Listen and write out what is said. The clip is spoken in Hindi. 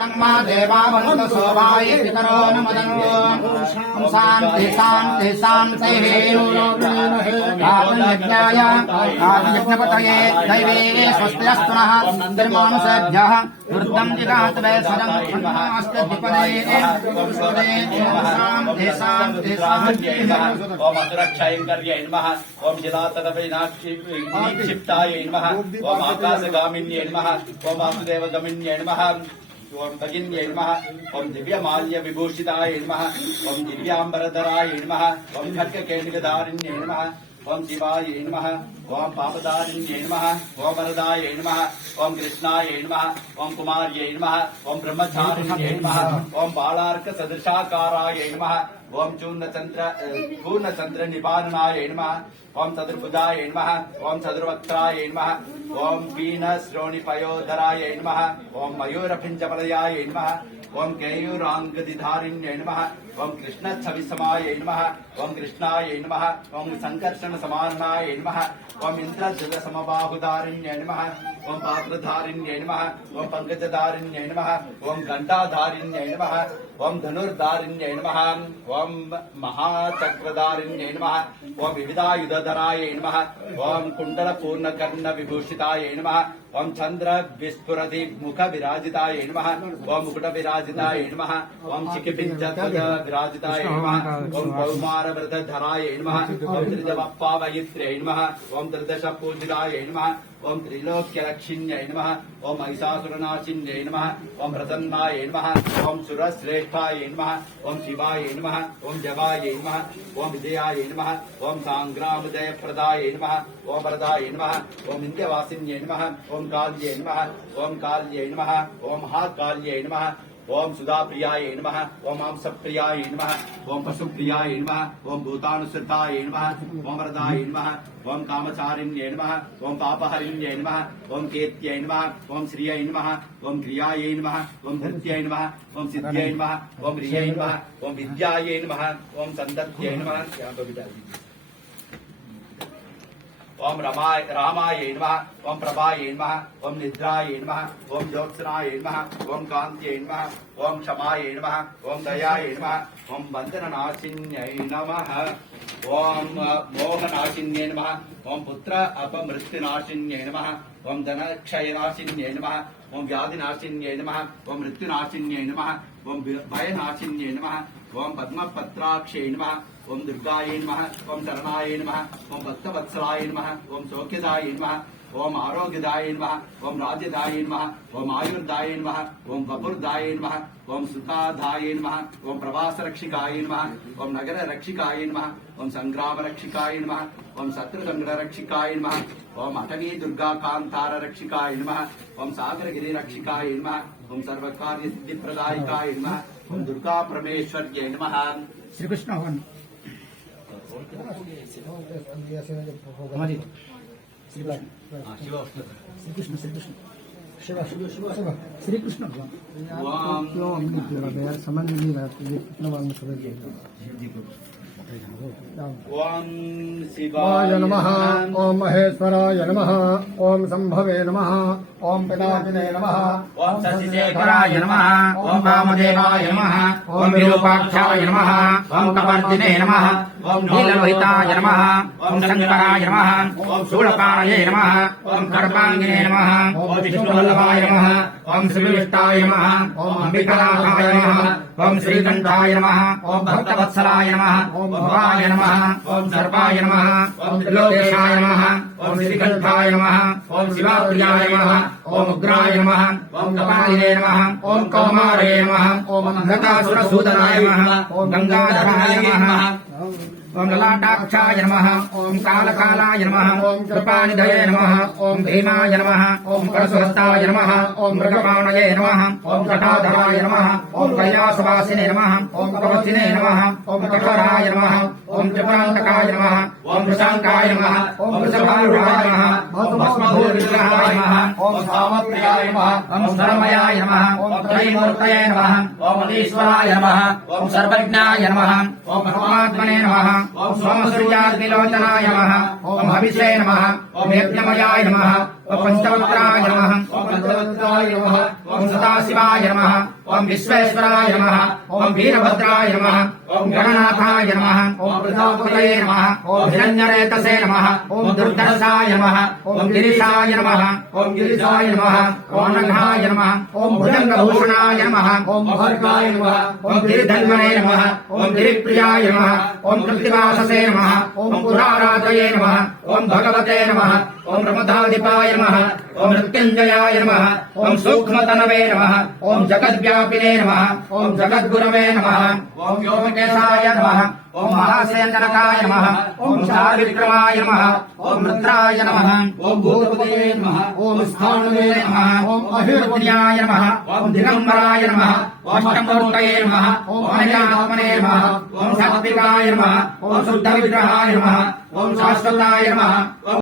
देवावन्तु सोवाय पितरो नमदनु शान्ति शान्ति शान्तिः यज्ञाय यज्ञपतये दैवे स्वस्तिरस्तु नः धर्मानुसेभ्यः ऊर्ध्वं जिगात वैसदं ब्रह्मास्ते द्विपदे शान्ति शान्ति शान्तिः ओम अधुरक्षयङ्कर्यै नमः ओम जिलातदविनाक्षिप्तायै नमः ओम आकाशगामिन्यै नमः ओम वासुदेवगमिन्यै नमः ओम भगिन्यै नमः ओम दिव्यमाल्य विभूषिताय नमः ओम दिव्याम्बरधराय नमः ओम खड्गकेटकधारिण्यै नमः ओम शिवाय नमः ओम पापदारिण्यै नमः ओम वरदाय नमः ओम कृष्णाय नमः ओम कुमार्यै नमः ओम ब्रह्मचारिण्यै नमः ओम बालार्क सदृशाकाराय नमः ओम पूर्णचंद्र निपालनाय नमः ओम चतुर्भुजाय नमः ओम चतुर्वक्त्राय नमः ओम वीणश्रोणिपयोधराय नमः ओम मयूरपिञ्जपलयाय नमः ओम केयूरांगदिधारिण्यै नमः ओम कृष्णच्छविसमाय नमः ओम कृष्णाय नमः ओम संकर्षण समानाय नमः ओम इंद्रजलसमबाहुधारिण्यै नमः ओम पात्रधारिण्यै नमः ओम पंकजधारिण्यै नमः ओम घंटाधारिण्यै नमः ओम धनुर्धारिण्यै नमः ओम महाचक्रधारिण्यै नमः ओम विविधायुधधराय नमः ओम कुण्डलपूर्णकर्ण विभूषिताय नमः ओम चंद्र विस्फुरति मुख विराजिताय नमः ओम मुकुट विराजिताय नमः ओम चिकिपिञ्जध्वज विराजिताय नमः ओम कौमार वृद्धधराय नमः ओम त्रिजवप्पावयित्र्यै नमः ओम त्रिदश पूजिताय नमः ओम त्रिलोक्यरक्षिण्यै नमः ओम महिषासुरनाशिन्यै नमः ओम प्रसन्नाय नमः ओम सुरश्रेष्ठाय नमः ओम शिवाय नमः ओम जवाय नमः ओम विजयाय नमः ओम सांग्रामजयप्रदाय नमः ओम वरदाय नमः ओम इन्द्रवासिन्यै नमः ओम काल्यै नमः ओम काल्यै नमः ओम महाकाल्यै नमः ओम सुधाप्रियाय नमः ओम मांसप्रियाय नमः ओम पशुप्रियाय नमः ओम भूतानुसृताय नमः ओम वरदाय नमः ओम कामचारिण्यै नमः ओम पापहरिण्यै नमः ओम केत्यै नमः ओम श्रियै नमः ओम क्रियायै नमः ओम धृत्यै नमः ओम सिद्ध्यै नमः ओम रियै नमः ओम विद्यायै नमः ओम सन्दत्यै नमः ओम रामाय नमः ओम प्रभाय नमः ओम निद्राय नमः ओम ज्योत्सनाय नमः ओम कांत्यै नमः ओम क्षमाय नमः ओम दयाय नमः ओम बंधननाशिन्यै नमः ओम मोहनाशिन्यै नमः ओम पुत्र अपमृत्युनाशिन्यै नमः ओम धनक्षयनाशिन्यै नमः ओम व्याधिनाशिन्यै नमः ओम मृत्युनाशिन्यै नमः ओम भयनाशिन्यै नमः ओम पद्मपत्राक्षै नमः ओम दुर्गायै नमः ओम शरणाय नमः ओम भक्तवत्सलाय नमः ओम सौख्यदाय नमः ओम आरोग्यदाय नमः ओम राज्यदाय नमः ओम आयुर्दाय नमः ओम वपुर्दाय नमः ओम सुखादाय नमः ओम प्रवासरक्षिकाय नमः ओम नगररक्षिकाय नमः ओम संग्रामरक्षिकाय नमः ओम शत्रुसंग्ररक्षिकाय नमः ओम अटवी दुर्गाकान्तार रक्षिकाय नमः ओम सागरगिरिरक्षिकाय नमः ओम सर्वकार्यसिद्धिप्रदायकाय नमः ओम दुर्गा परमेश्वर्यै नमः। श्री कृष्ण भगवान श्री कृष्ण श्री कृष्ण शिवा शिवा शिवा शिवा श्री कृष्ण भगवान क्यों यार समझ में नहीं रहा ये कितना बार में समझ गया। ओम शिवाय नमः ओम महेश्वराय नमः ओम संभवे नमः ओम पिताजिने नमः ओम शशिशेखराय नमः ओम वामदेवाय नमः ओम विरूपाक्षाय नमः ओम कपर्दिने नमः ओम नीललोहिताय नमः ओम शंकराय नमः ओम शूलपाणये नमः ओम कर्पांगिने नमः ओम विष्णुवल्लभाय नमः ओम श्रीविष्टाय नमः ओम अंबिकानाथाय नमः ओम श्रीकंठाय नमः ओम भक्तवत्सलाय नमः ओम भवाय नमः ओम सर्वाय नमः ओम त्रिलोकेशाय नमः ओम श्रीकंठाय नमः ओम शिवाप्रियाय नमः ओम उग्राय नमः ओम कपालिने नमः ओम कौमारे नमः ओम नरकासुरसूदनाय नमः ओम गंगाधराय नमः ओम ललाटाक्षाय नमः ओम कालकालाय नमः ओम कृपानिधये नमः ओम भीमाय नमः ओम परशुहस्ताय नमः ओम मृगपाणये नमः ओम जटाधराय नमः ओम कैलासवासिने नमः ओम कवचिने नमः ओम कठोराय नमः ओम त्रिपुरान्तकाय नमः ओम वृषांकाय नमः ओम वृषभारूढाय नमः ओम भस्मभूर्विग्रहाय नमः ओम कामप्रियाय नमः ओम धर्मयाय नमः ओम त्रयीमूर्तये नमः ओम अधीश्वराय नमः ओम सर्वज्ञाय नमः ओम परमात्मने नमः ఓం సోమసూర్యాగ్నిలోచనాయ నమః ఓం హవిషే నమః ఓం యజ్ఞమయాయ నమః ఓం పంచవక్త్రాయ నమః ఓం పంచవక్త్రాయ నమః ఓం సదాశివాయ నమః ఓం విశ్వేశ్వరాయ నమః ఓం వీరభద్రాయ నమః ఓం గణనాథాయ నమః ఓం ప్రజాపతయే నమః ఓం హిరణ్యరేతసే నమః ఓం దుర్ధర్షాయ నమః ఓం గిరిశాయ నమః ఓం గిరిశాయ నమః ఓం నఘాయ నమః ఓం భుజంగభూషణాయ నమః ఓం మహర్గాయ నమః ఓం గిరిధన్వనే నమః ఓం గిరిప్రియాయ నమః ఓం కృత్తివాససే నమః ఓం పురారాతయే నమః ఓం భగవతే నమః ఓం ప్రమదాధిపాయ నమః ఓం మృత్యుంజయాయ నమః ఓం సూక్ష్మతనవే నమః ఓం జగద్వ్యాపినే నమః ఓం జగద్గురవే నమః ఓం వ్యోమకేశాయ నమః ఓం మహాసేంద్రకాయ నమః ఓం చావిక్రమాయ నమః ఓం రుద్రాయ నమః ఓం భూతపతయే నమః ఓం స్థానవే నమః ఓం అహిర్వద్యాయ నమః ఓం దిగంబరాయ నమః ఓం అష్టమూర్తయే నమః ఓం అనియాత్మనే నమః ఓం సాత్వికాయ నమః ఓం శుద్ధ విగ్రహాయ నమః ఓం శాశ్వతాయ నమః